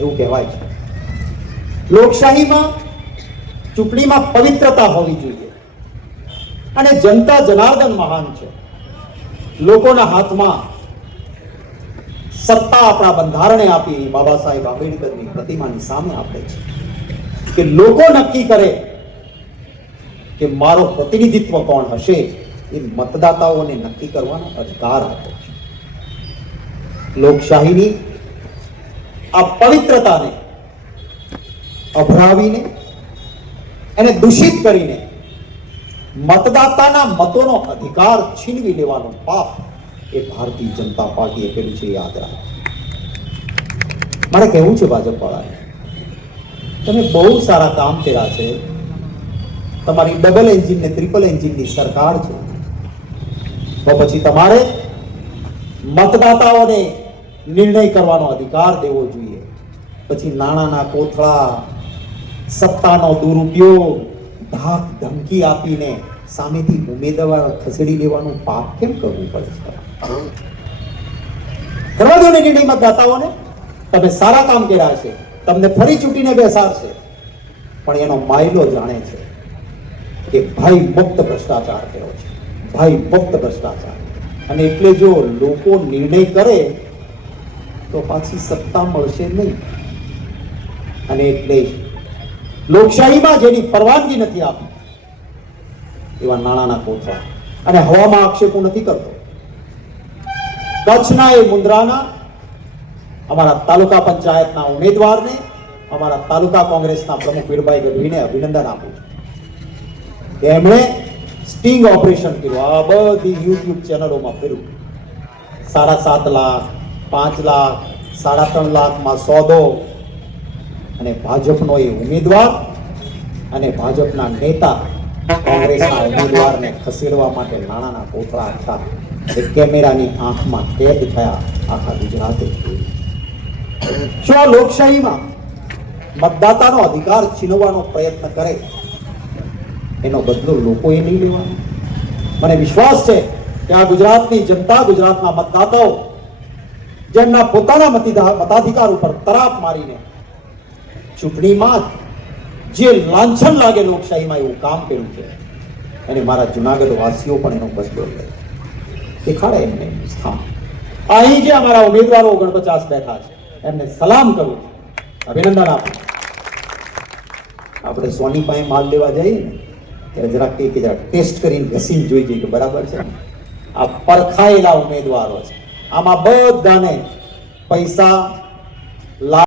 એવું કહેવાય છે. લોકશાહીમાં ચૂંટણીમાં પવિત્રતા હોવી જોઈએ. અને જનતા જનાર્દન મહાન છે. લોકોના હાથમાં સત્તા આપણા બંધારણે આપી બાબા સાહેબ આંબેડકરની પ્રતિમાની સામે આપે છે. કે લોકો નક્કી કરે કે મારો પ્રતિનિધિત્વ કોણ હશે એ મતદાતાઓને નક્કી કરવાનો અધિકાર આપે છે. લોકશાહીની આ પવિત્રતાને અભરાવીને એને દૂષિત કરીને મતદાતાના મતોનો અધિકાર છીનવી લેવાનો પાપ એ ભારતીય જનતા પાર્ટીએ કર્યું છે યાદ રાખ મારે કહેવું છે ભાજપ વાળાને તમે બહુ સારા કામ કર્યા છે. તમારી ડબલ એન્જિન ને ટ્રિપલ એન્જિનની સરકાર છે. તો પછી તમારે મતદાતાઓને નિર્ણય કરવાનો અધિકાર દેવો જોઈએ. પછી નાણાંના કોથળા, સત્તાનો દુરુપયોગ, ધાક ધમકી આપીને સામેથી ઉમેદવાર ખસેડી લેવાનું પાપ કેમ કરવું પડે છે? કરવા દો ને નિર્ણય મતદાતાઓને. તમે સારા કામ કર્યા છે. તમને ફરી ચૂંટીને બેસાડશે. પણ એનો માયલો જાણે છે કે ભાઈ મુક્ત ભ્રષ્ટાચાર કર્યો છે. ભાઈ મુક્ત ભ્રષ્ટાચાર. અને એટલે જો લોકો નિર્ણય કરે તો પાછી સત્તા મળશે નહીં. અને એટલે લોકશાહીમાં જેની પરવાનગી નથી આપી, એવા નાણાંના કોથળા. અને હવામાં આક્ષેપો નથી કરતો. કચ્છના એ મુન્દ્રાના અમારા તાલુકા પંચાયતના ઉમેદવારને અમારા તાલુકા કોંગ્રેસના પ્રમુખ વીરભાઈ ગઢવીને અભિનંદન આપું છું. એમણે સ્ટિંગ ઓપરેશન કર્યું. આ બધી યુટ્યુબ ચેનલોમાં ફેર્યું સાડા સાત લાખ પાંચ લાખ, સાડા ત્રણ લાખમાં સોદો અને ભાજપનો એ ઉમેદવાર અને ભાજપના નેતા કોંગ્રેસના ઉમેદવારને ખસેડવા માટે નાણાંના કોથળા આખા એ કેમેરાની આંખમાં કેદ થયા આખા ગુજરાતે. જો આ લોકશાહીમાં મતદાતાનો અધિકાર છીનવવાનો પ્રયત્ન કરે? એનો બદલો લોકોએ નહીં લેવાનો. મને વિશ્વાસ છે કે આ ગુજરાતની જનતા ગુજરાતના મતદાતાઓ જેમના પોતાના મતાધિકાર ઉપર તરાપ મારીને ચૂંટણીમાં જે લાંછન લાગે લોકશાહીમાં એવું કામ કર્યું છે અને મારા જુનાગઢ વાસીઓ પણ એનો બસડો લે દેખાડે એમને સ્થાન. અહીં જે અમારા ઉમેદવારો ઓગણપચાસ બેઠા છે, એમને સલામ કરું અભિનંદન આપું આપણે સોની પાસે માલ લેવા જઈએ ને, ત્યારે જરાક કે જરાક ટેસ્ટ કરીને ઘસીને જોઈ જઈએ કે બરાબર છે આ પરખાયેલા ઉમેદવારો છે. આમાં બધાને પૈસા